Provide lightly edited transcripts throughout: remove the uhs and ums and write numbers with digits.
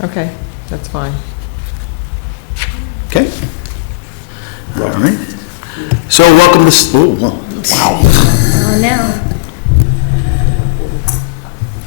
Okay, that's fine. Okay. All right. So welcome to, wow. Oh, now.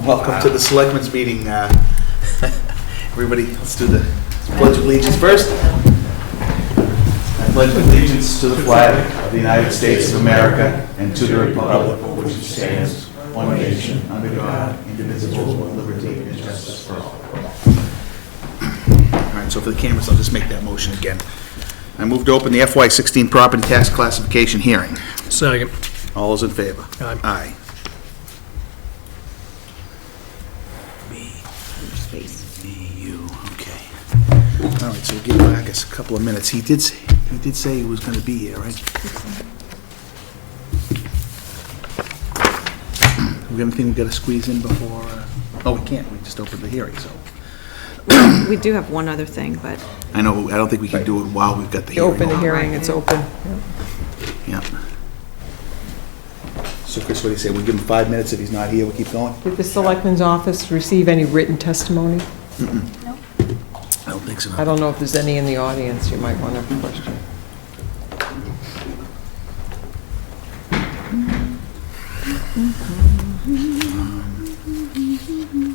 Welcome to the Selectmen's meeting. Everybody, let's do the Pledge of Allegiance first. I pledge allegiance to the flag of the United States of America and to the republic for which it stands, one nation, under God, indivisible, with liberty and justice for all. All right, so for the cameras, I'll just make that motion again. I move to open the FY16 property tax classification hearing. Second. All those in favor? Aye. Aye. Me, you, okay. All right, so give Marcus a couple of minutes. He did say he was going to be here, right? We got anything we got to squeeze in before? Oh, we can't. We just opened the hearing, so. We do have one other thing, but I know. I don't think we can do it while we've got the You hearing. open the hearing, it's open. Yeah. So Chris, what do you say? We give him 5 minutes. If he's not here, we keep going? Did the Selectmen's office receive any written testimony? no. I don't think so. I don't know if there's any in the audience you might want to question.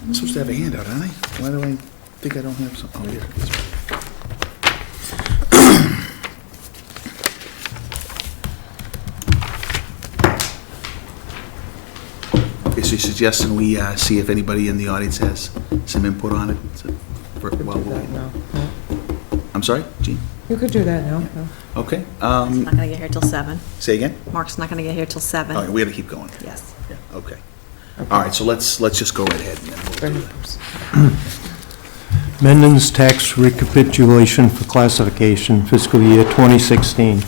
I'm supposed to have a handout, aren't I? Why do I think I don't have some? Oh, here it is. Okay, so you're suggesting we see if anybody in the audience has some input on it? While we're waiting. No. I'm sorry, Gene? You could do that now. No. Okay. Mark's not going to get here till 7. Say again? Mark's not going to get here till 7. Oh, we got to keep going. Yes. Yeah, okay. All right, so let's just go right ahead. And then we'll do that. Mendon's tax recapitulation for classification fiscal year 2016.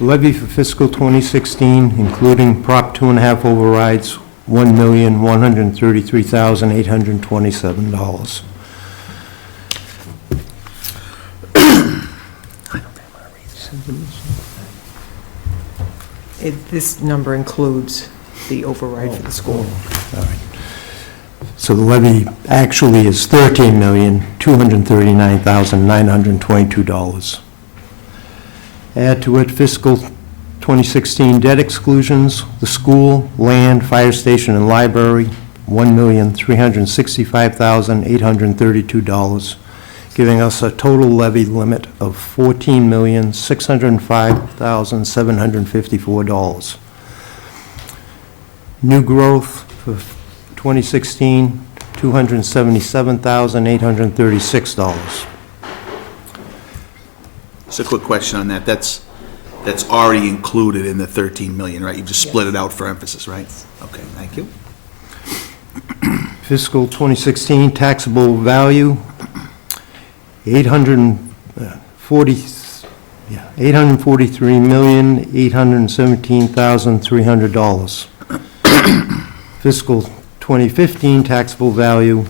Levy for fiscal 2016, including Prop 2.5 overrides, $1,133,827. This number includes the override for the school. All right. So the levy actually is $13,239,922. Add to it fiscal 2016 debt exclusions, the school, land, fire station, and library, $1,365,832, giving us a total levy limit of $14,605,754. New growth for 2016, $277,836. Just a quick question on that. That's already included in the 13 million, right? You just split it out for emphasis, right? Okay, thank you. Fiscal 2016 taxable value, $843,817,300. Fiscal 2015 taxable value,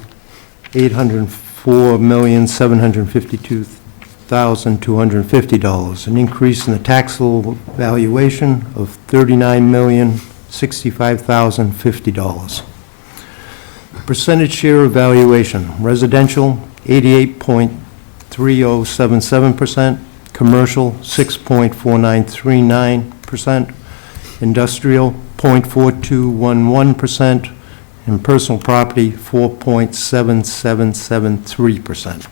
$804,752,250, an increase in the taxable valuation of $39,065,050. Percentage share of valuation, residential 88.3077%, commercial 6.4939%, industrial 0.4211%, and personal property 4.7773%.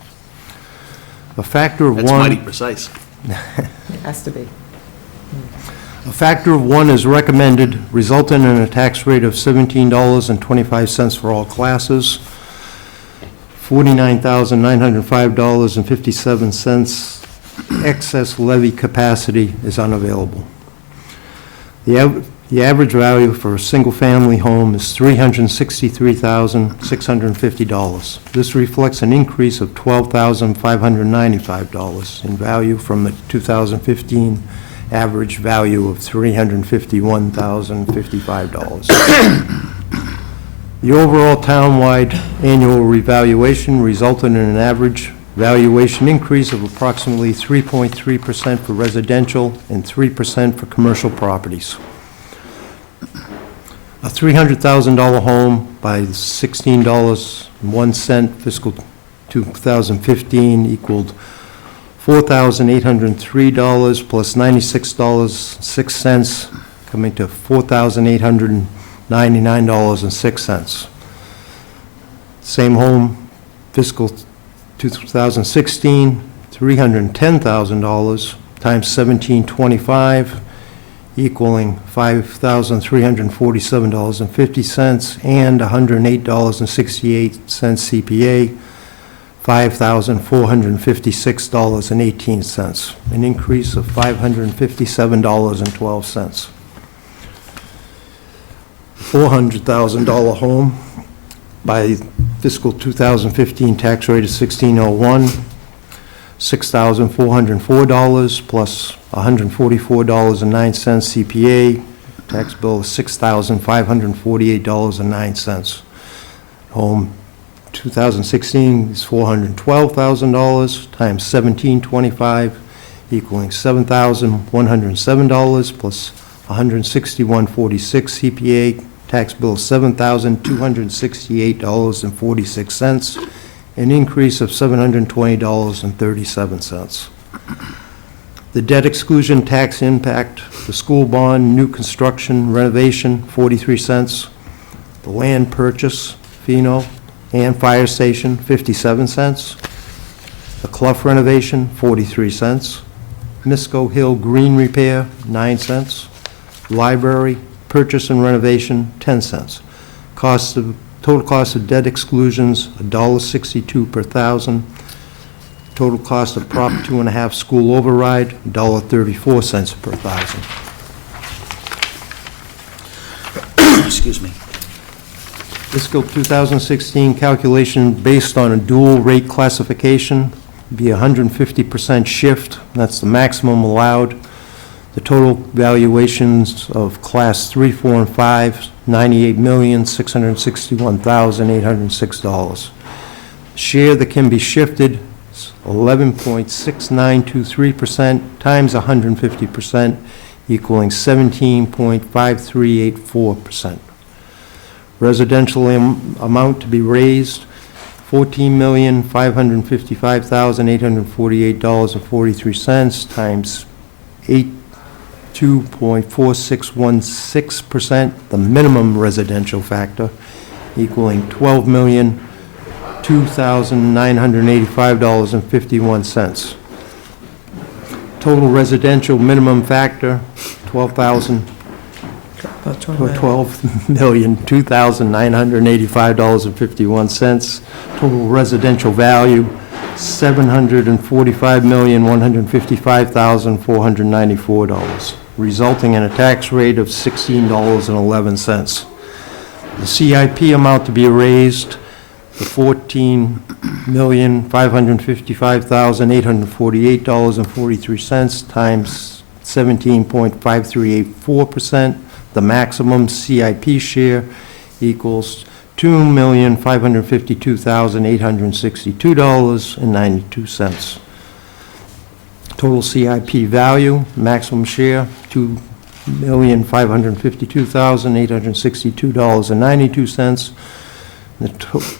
A factor of That's one. mighty precise. It has to be. A factor of one is recommended, resulting in a tax rate of $17.25 for all classes. $49,905.57 excess levy capacity is unavailable. The average value for a single-family home is $363,650. This reflects an increase of $12,595 in value from the 2015 average value of $351,055. The overall townwide annual revaluation resulted in an average valuation increase of approximately 3.3% for residential and 3% for commercial properties. A $300,000 home by $16.01 fiscal 2015 equaled $4,803 plus $96.06, coming to $4,899.06. Same home, fiscal 2016, $310,000 times 1725, equaling $5,347.50, and $108.68 CPA, $5,456.18, an increase of $557.12. $400,000 home by fiscal 2015 tax rate of 1601, $6,404 plus $144.09 CPA, tax bill of $6,548.09. Home 2016 is $412,000 times 1725, equaling $7,107 plus $161.46 CPA, tax bill of $7,268.46, an increase of $720.37. The debt exclusion tax impact, the school bond, new construction, renovation, 43 cents. The land purchase, Pheno, and fire station, 57 cents. The Clough renovation, 43 cents. Misco Hill Green repair, 9 cents. Library, purchase and renovation, 10 cents. Total cost of debt exclusions, $1.62 per thousand. Total cost of Prop 2.5 school override, $1.34 per thousand. Excuse me. Fiscal 2016 calculation based on a dual rate classification, be 150% shift, that's the maximum allowed. The total valuations of class 3, 4, and 5, $98,661,806. Share that can be shifted is 11.6923% times 150%, equaling 17.5384%. Residential amount to be raised, $14,555,848.43 times 2.4616%, the minimum residential factor, equaling $12,002,985.51. Total residential minimum factor, $12,002,985.51. Total residential value, $745,155,494, resulting in a tax rate of $16.11. The CIP amount to be raised, the $14,555,848.43 times 17.5384%. The maximum CIP share equals $2,552,862.92. Total CIP value, maximum share, $2,552,862.92. The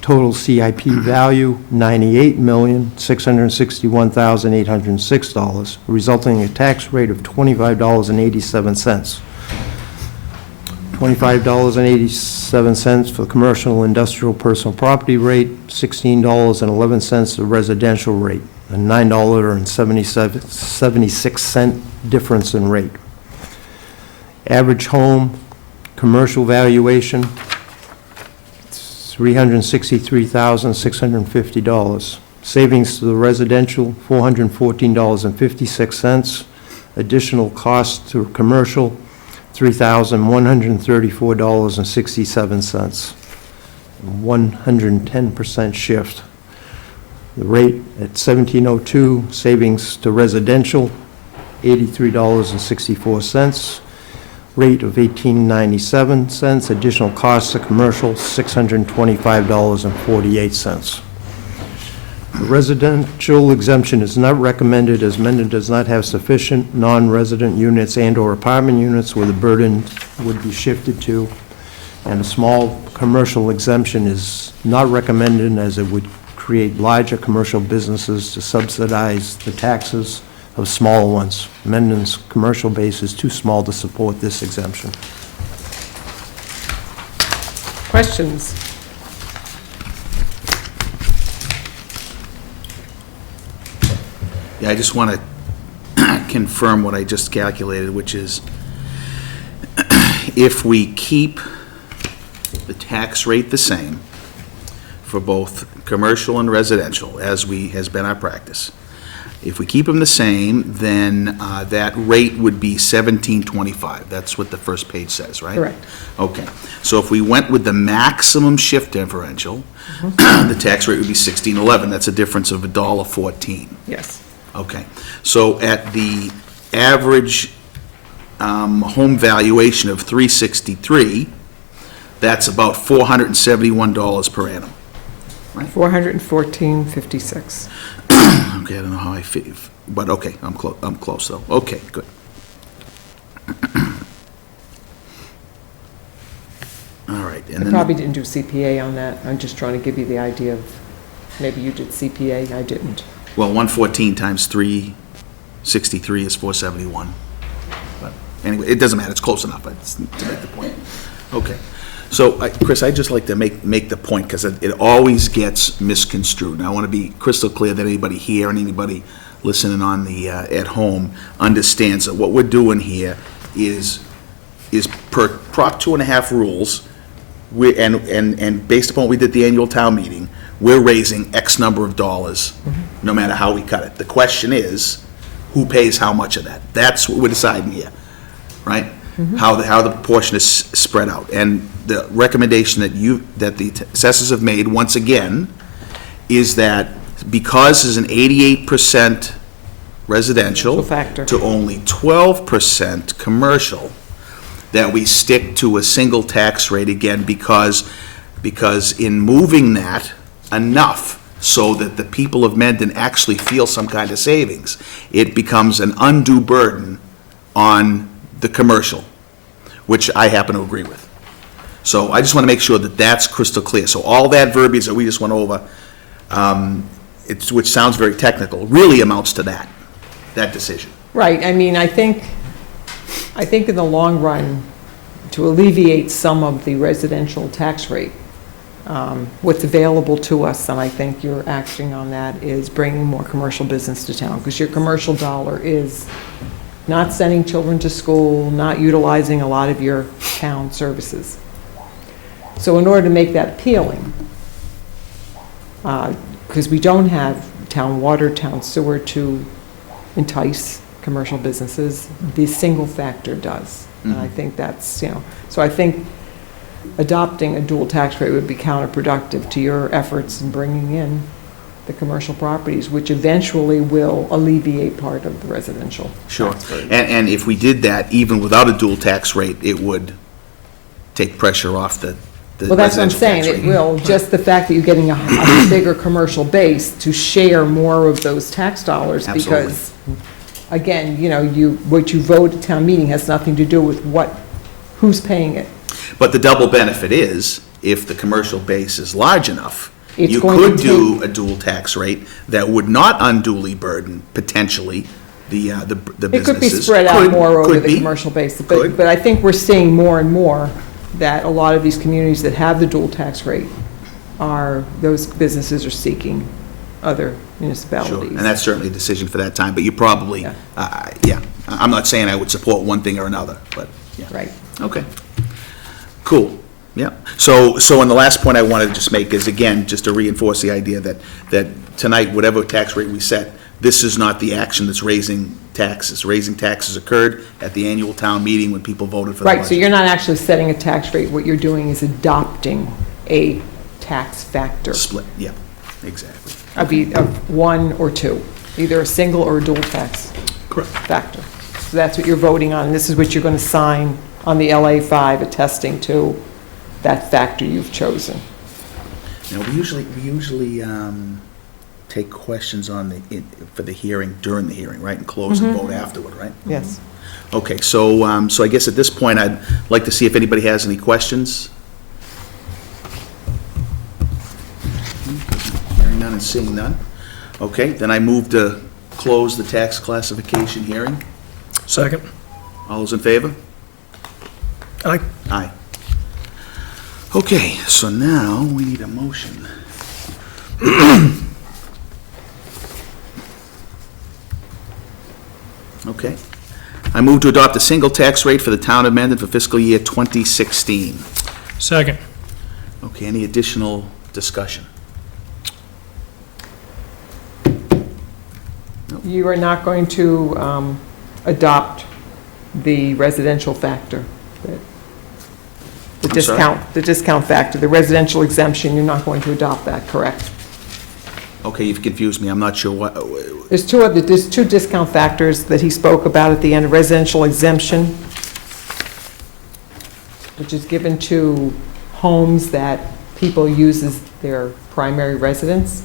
total CIP value, $98,661,806, resulting in a tax rate of $25.87. $25.87 for the commercial industrial personal property rate, $16.11 the residential rate, a $9.76 difference in rate. Average home, commercial valuation, $363,650. Savings to the residential, $414.56. Additional cost to commercial, $3,134.67. 110% shift. The rate at 1702, savings to residential, $83.64. Rate of $18.97, additional costs to commercial, $625.48. The residential exemption is not recommended as Mendon does not have sufficient non-resident units and/or apartment units where the burden would be shifted to, and a small commercial exemption is not recommended as it would create larger commercial businesses to subsidize the taxes of smaller ones. Mendon's commercial base is too small to support this exemption. Questions? Yeah, I just want to confirm what I just calculated, which is if we keep the tax rate the same for both commercial and residential, as has been our practice, if we keep them the same, then that rate would be $17.25. That's what the first page says, right? Correct. Okay. So if we went with the maximum shift differential, the tax rate would be $16.11. That's a difference of $1.14. Yes. Okay, so at the average home valuation of $363, that's about $471 per annum. $414.56. Okay, I don't know how I feel, but okay, I'm close though. Okay, good. All right, and I then probably didn't do CPA on that. I'm just trying to give you the idea of, maybe you did CPA, I didn't. well, 114 times 363 is 471. But anyway, it doesn't matter. It's close enough. It's to make the point. Okay. So, Chris, I'd just like to make the point, because it always gets misconstrued. And I want to be crystal clear that anybody here and anybody listening on the, at home understands that what we're doing here is per Prop 2.5 rules, and based upon what we did at the annual town meeting, we're raising X number of dollars, no matter how we cut it. The question is, who pays how much of that? That's what we're deciding here, right? How the proportion is spread out. And the recommendation that the assessors have made, once again, is that because there's an 88% residential Factor. to only 12% commercial, that we stick to a single tax rate again, because in moving that enough so that the people of Mendon actually feel some kind of savings, it becomes an undue burden on the commercial, which I happen to agree with. So I just want to make sure that that's crystal clear. So all that verbiage that we just went over, which sounds very technical, really amounts to that decision. Right, I mean, I think in the long run, to alleviate some of the residential tax rate, what's available to us, and I think you're acting on that, is bringing more commercial business to town, because your commercial dollar is not sending children to school, not utilizing a lot of your town services. So in order to make that appealing, because we don't have town water, town sewer to entice commercial businesses, the single factor does. And I think that's, so I think adopting a dual tax rate would be counterproductive to your efforts in bringing in the commercial properties, which eventually will alleviate part of the residential Sure. tax rate. And if we did that, even without a dual tax rate, it would take pressure off the Well, that's what I'm residential saying, tax it rate. will, just the fact that you're getting a bigger commercial base to share more of those tax dollars. Absolutely. Because, again, what you vote at town meeting has nothing to do with who's paying it. But the double benefit is, if the commercial base is large enough, It's you going to could do a dual tax rate that would not unduly burden, potentially, the businesses. It could be spread out more over Could the be. commercial base. Could. But I think we're seeing more and more that a lot of these communities that have the dual tax rate those businesses are seeking other Sure, municipalities. and that's certainly a decision for that time, but you probably, Yeah. I'm not saying I would support one thing or another, but, yeah. Right. Okay. Cool, yeah. So in the last point I wanted to just make is, again, just to reinforce the idea that tonight, whatever tax rate we set, this is not the action that's raising taxes. Raising taxes occurred at the annual town meeting when people voted for the budget. Right, so you're not actually setting a tax rate. What you're doing is adopting a tax factor. Split, yeah, exactly. Of one or two, either a single or a dual tax Correct. factor. So that's what you're voting on, and this is what you're going to sign on the LA5, attesting to that factor you've chosen. Now, we usually take questions for the hearing, during the hearing, right, and close and vote afterward, right? Yes. Okay, so I guess at this point, I'd like to see if anybody has any questions. Hearing none and seeing none. Okay, then I move to close the tax classification hearing. Second. All those in favor? Aye. Aye. Okay, so now we need a motion. Okay. I move to adopt a single tax rate for the town of Mendon for fiscal year 2016. Second. Okay, any additional discussion? You are not going to adopt the residential factor, I'm sorry? the discount factor, the residential exemption, you're not going to adopt that, correct? Okay, you've confused me, I'm not sure what, There's two discount factors that he spoke about at the end, residential exemption, which is given to homes that people use as their primary residence.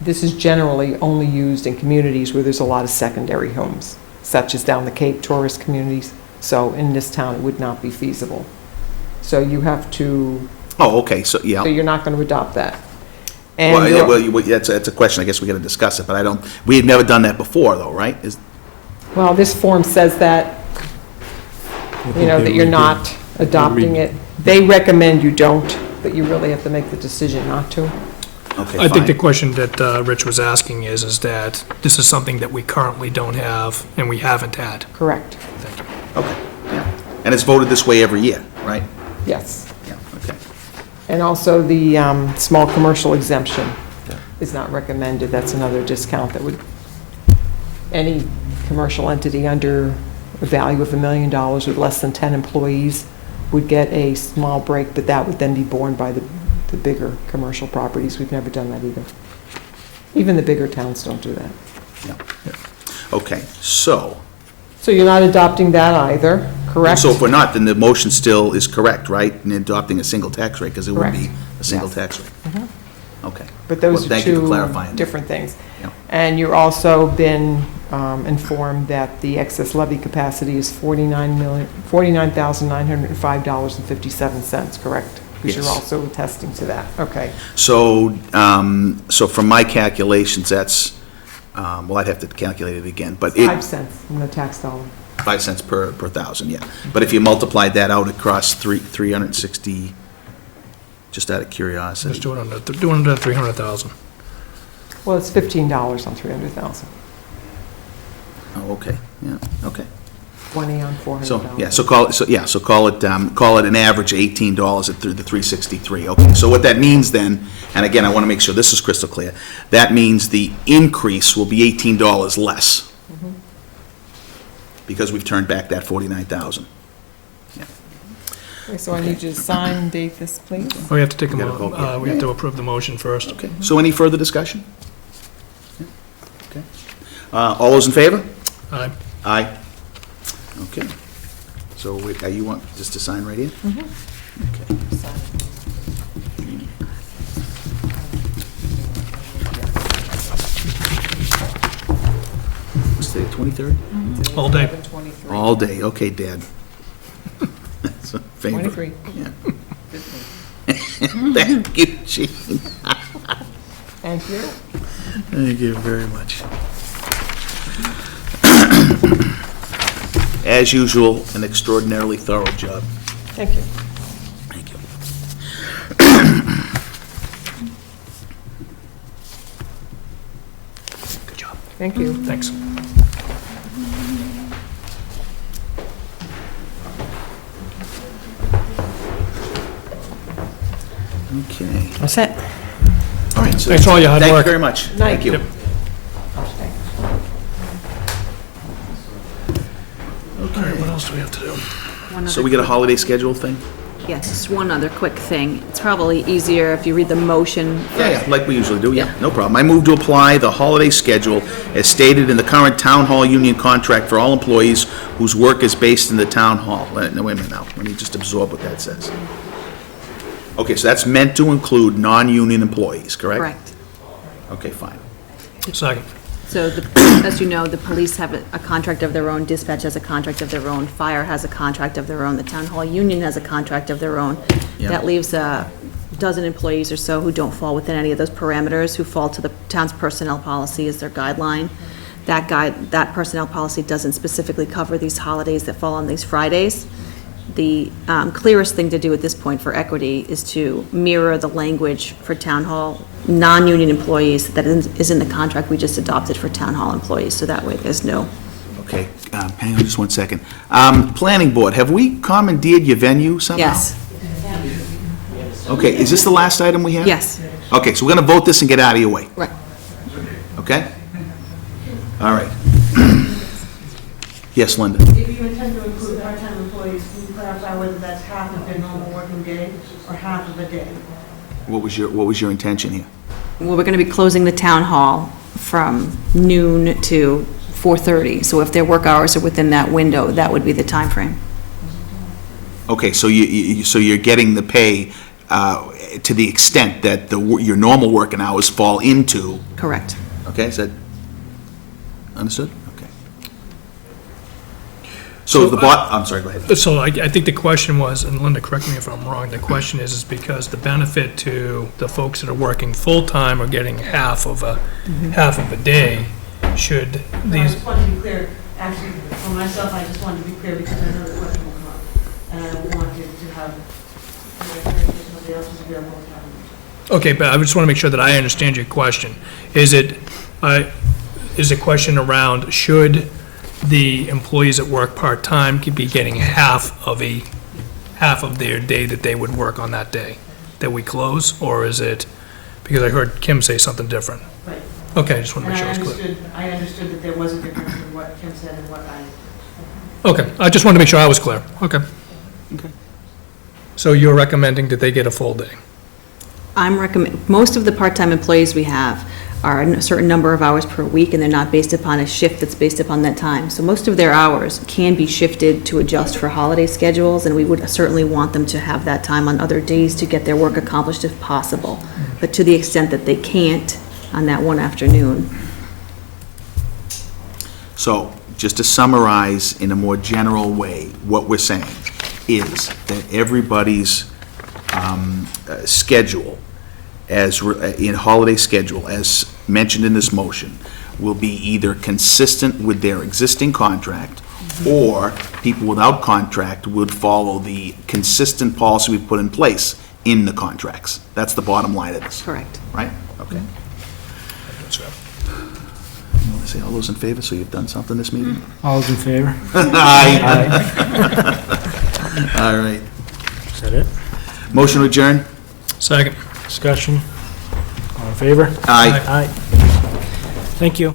This is generally only used in communities where there's a lot of secondary homes, such as down the Cape tourist communities. So in this town, it would not be feasible. So you have to, oh, okay, so, yeah. so you're not going to adopt that. Well, And yeah, you're- well, that's a question, I guess we gotta discuss it, but I don't, we had never done that before, though, right? well, this form says that, you know, that you're not adopting it. They recommend you don't, but you really have to make the decision not to. Okay, I think the fine. question that Rich was asking is that this is something that we currently don't have and we haven't had. Correct. Thank you. Okay, yeah. And it's voted this way every year, right? Yes. Yeah, okay. And also the small commercial exemption is not recommended. That's another discount that would, any commercial entity under a value of $1 million with less than 10 employees would get a small break, but that would then be borne by the bigger commercial properties. We've never done that either. Even the bigger towns don't do that. Yeah. Okay, so So you're not adopting that either, correct? if we're not, then the motion still is correct, right? In adopting a single tax rate, because it would be Correct. a single Yes. tax rate. Mhm. Okay. But those Well, are thank you for two clarifying that. different things. Yeah. And you're also been informed that the excess levy capacity is $49,905.57, correct? Because Yes. you're also attesting to that, okay. So, so from my calculations, that's, well, I'd have to calculate it again, but 5 cents in the tax dollar. 5 cents per thousand, yeah. But if you multiplied that out across 360, just out of curiosity. Just doing under 300,000. Well, it's $15 on 300,000, Oh, okay, yeah, okay. 20 on 400,000. So, yeah, so call it an average $18 at the 363, okay. So what that means then, and again, I want to make sure this is crystal clear, that means the increase will be $18 less. Because we've turned back that 49,000. Okay, so I need you to sign and date this, please. We have to take We gotta vote, yeah. we have to approve the motion first. Okay, so any further discussion? Yeah, okay. All those in favor? Aye. Aye. Okay. So you want just to sign right here? Okay. What's today, 23rd? All day. 11:23. All day, okay, Dad. That's a favor. 23. Yeah. Thank you, Gene. Thank you. Thank you very much. As usual, an extraordinarily thorough job. Thank you. Thank you. Good job. Thank you. Thanks. Okay. That's it. All right. So Thanks for all your hard Thank you work. very much. Night. Thank you. Yep. All right, what else do we have to do? One So other we get a quick- holiday schedule thing? Yes, just one other quick thing. It's probably easier if you read the motion. Yeah, like we usually do, yeah, no problem. I move to apply the holiday schedule as stated in the current town hall union contract for all employees whose work is based in the town hall. No, wait a minute now, let me just absorb what that says. Okay, so that's meant to include non-union employees, correct? Correct. Okay, fine. Second. So, as you know, the police have a contract of their own, dispatch has a contract of their own, fire has a contract of their own, the town hall union has a contract of their own. Yeah. That leaves a dozen employees or so who don't fall within any of those parameters, who fall to the town's personnel policy as their guideline. That personnel policy doesn't specifically cover these holidays that fall on these Fridays. The clearest thing to do at this point for equity is to mirror the language for town hall, non-union employees that is in the contract we just adopted for town hall employees, so that way there's no. Okay, hang on just one second. Planning board, have we commandeered your venue somehow? Yes, Okay, is this the last item we have? yes, Okay, so we're gonna vote this and get out of your way, right. okay? All right. Yes, Linda? If you intend to include part-time employees, can you clarify whether that's half of their normal working day or half of a day? What was your intention here? Well, we're going to be closing the town hall from noon to 4:30, so if their work hours are within that window, that would be the time frame. Okay, so you're getting the pay to the extent that your normal working hours fall into, Correct. okay, is that understood? Okay. So the I'm sorry, go ahead. So I think the question was, and Linda, correct me if I'm wrong, the question is because the benefit to the folks that are working full-time are getting half of a day, should No, I these, just want to be clear, actually, for myself, I just wanted to be clear because I know the question will come up. And I don't want it to have, somebody else is available to have. okay, but I just want to make sure that I understand your question. Is the question around, should the employees that work part-time could be getting half of their day that they would work on that day that we close, or is it, because I heard Kim say something different? Right. Okay, I just want to And make sure it's clear. I understood that there was a difference in what Kim said and what I. Okay, I just wanted to make sure I was clear. Okay. Okay. So you're recommending that they get a full day? Most of the part-time employees we have are a certain number of hours per week, and they're not based upon a shift that's based upon that time. So most of their hours can be shifted to adjust for holiday schedules, and we would certainly want them to have that time on other days to get their work accomplished if possible. But to the extent that they can't on that one afternoon. So, just to summarize in a more general way, what we're saying is that everybody's schedule, in holiday schedule, as mentioned in this motion, will be either consistent with their existing contract, or people without contract would follow the consistent policy we've put in place in the contracts. That's the bottom line of this, Correct. right? Okay. You want to say all those in favor, so you've done something this meeting? All those in favor? Aye. All right. Is that it? Motion to adjourn? Second. Discussion? All in favor? Aye. Aye. Thank you.